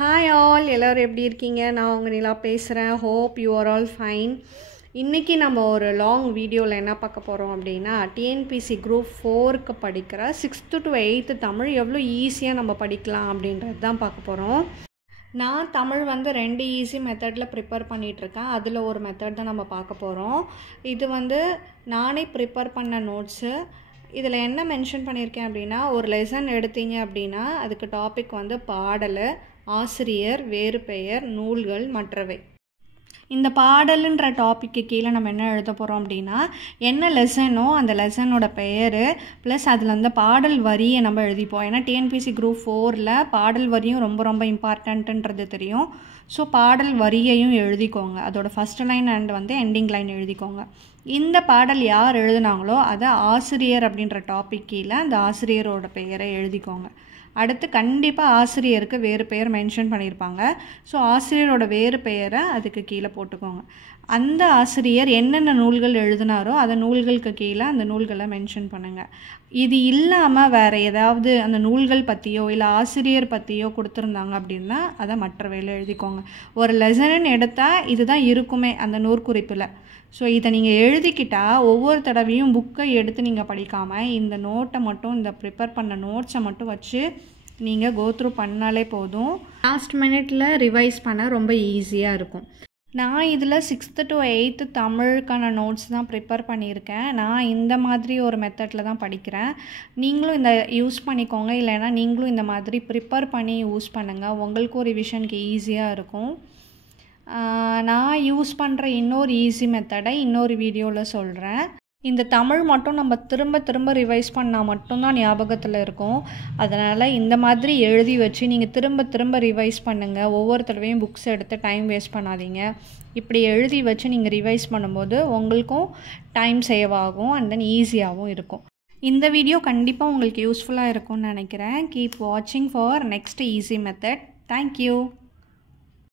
Hi all, எல்லோரும் எப்படி இருக்கீங்க? நான் உங்கள் நிலா பேசுகிறேன். Hope you are all fine. இன்றைக்கி நம்ம ஒரு லாங் வீடியோவில் என்ன பார்க்க போகிறோம் அப்படின்னா, டிஎன்பிசி குரூப் 4க்கு படிக்கிற 6th to 8th தமிழ் எவ்வளோ ஈஸியாக நம்ம படிக்கலாம் அப்படின்றது தான் பார்க்க போகிறோம். நான் தமிழ் 2 ஈஸி மெத்தடில் ப்ரிப்பேர் பண்ணிகிட்ருக்கேன். அதில் ஒரு மெத்தட் தான் நம்ம பார்க்க போகிறோம். இது நானே ப்ரிப்பேர் பண்ண நோட்ஸு. இதில் என்ன மென்ஷன் பண்ணியிருக்கேன் அப்படின்னா, ஒரு லெசன் எடுத்தீங்க அப்படின்னா அதுக்கு டாபிக் பாடல், ஆசிரியர், வேறு பெயர், நூல்கள், மற்றவை. இந்த பாடலுன்ற டாப்பிக்கு கீழே நம்ம என்ன எழுத போகிறோம் அப்படின்னா, என்ன லெசனோ அந்த லெசனோட பெயர் ப்ளஸ் அதில் அந்த பாடல் வரியை நம்ம எழுதிப்போம். ஏன்னா டிஎன்பிசி குரூப் 4ல் பாடல் வரியும் ரொம்ப ரொம்ப இம்பார்ட்டண்ட்டுன்றது தெரியும். ஸோ பாடல் வரியையும் எழுதிக்கோங்க. அதோட first line and ending line எழுதிக்கோங்க. இந்த பாடல் யார் எழுதுனாங்களோ அதை ஆசிரியர் அப்படின்ற டாபிக் கீழே அந்த ஆசிரியரோட பெயரை எழுதிக்கோங்க. அடுத்து கண்டிப்பாக ஆசிரியருக்கு வேறு பெயர் மென்ஷன் பண்ணியிருப்பாங்க. ஸோ ஆசிரியரோட வேறு பெயரை அதுக்கு கீழே போட்டுக்கோங்க. அந்த ஆசிரியர் என்னென்ன நூல்கள் எழுதினாரோ அந்த நூல்களுக்கு கீழே அந்த நூல்களை மென்ஷன் பண்ணுங்கள். இது இல்லாமல் வேறு ஏதாவது அந்த நூல்கள் பற்றியோ இல்லை ஆசிரியர் பற்றியோ கொடுத்துருந்தாங்க அப்படின்னா அதை மற்றவையில் எழுதிக்கோங்க. ஒரு லெசனுன்னு எடுத்தால் இதுதான் இருக்குமே அந்த நூற்குறிப்பில். ஸோ இதை நீங்கள் எழுதிக்கிட்டால் ஒவ்வொரு தடவையும் புக்கை எடுத்து நீங்கள் படிக்காமல் இந்த நோட்டை மட்டும், இந்த ப்ரிப்பேர் பண்ண நோட்ஸை மட்டும் வச்சு நீங்கள் கோத்ரூ பண்ணாலே போதும். லாஸ்ட் மினிட்ல ரிவைஸ் பண்ண ரொம்ப ஈஸியாக இருக்கும். நான் இதில் 6th to 8th தமிழுக்கான நோட்ஸ் தான் ப்ரிப்பேர் பண்ணியிருக்கேன். நான் இந்த மாதிரி ஒரு மெத்தடில் தான் படிக்கிறேன். நீங்களும் இந்த யூஸ் பண்ணிக்கோங்க. இல்லைன்னா நீங்களும் இந்த மாதிரி ப்ரிப்பேர் பண்ணி யூஸ் பண்ணுங்கள். உங்களுக்கும் ரிவிஷனுக்கு ஈஸியாக இருக்கும். நான் யூஸ் பண்ணுற இன்னொரு ஈஸி மெத்தடை இன்னொரு வீடியோவில் சொல்கிறேன். இந்த தமிழ் மட்டும் நம்ம திரும்ப திரும்ப ரிவைஸ் பண்ணால் மட்டும்தான் ஞாபகத்தில் இருக்கும். அதனால் இந்த மாதிரி எழுதி வச்சு நீங்கள் திரும்ப திரும்ப ரிவைஸ் பண்ணுங்கள். ஒவ்வொரு தடவையும் புக்ஸ் எடுத்து டைம் வேஸ்ட் பண்ணாதீங்க. இப்படி எழுதி வச்சு நீங்கள் ரிவைஸ் பண்ணும்போது உங்களுக்கும் டைம் சேவ் ஆகும் அண்ட் தென் ஈஸியாகவும் இருக்கும். இந்த வீடியோ கண்டிப்பாக உங்களுக்கு யூஸ்ஃபுல்லாக இருக்கும்னு நினைக்கிறேன். கீப் வாட்சிங் for next easy method. Thank you.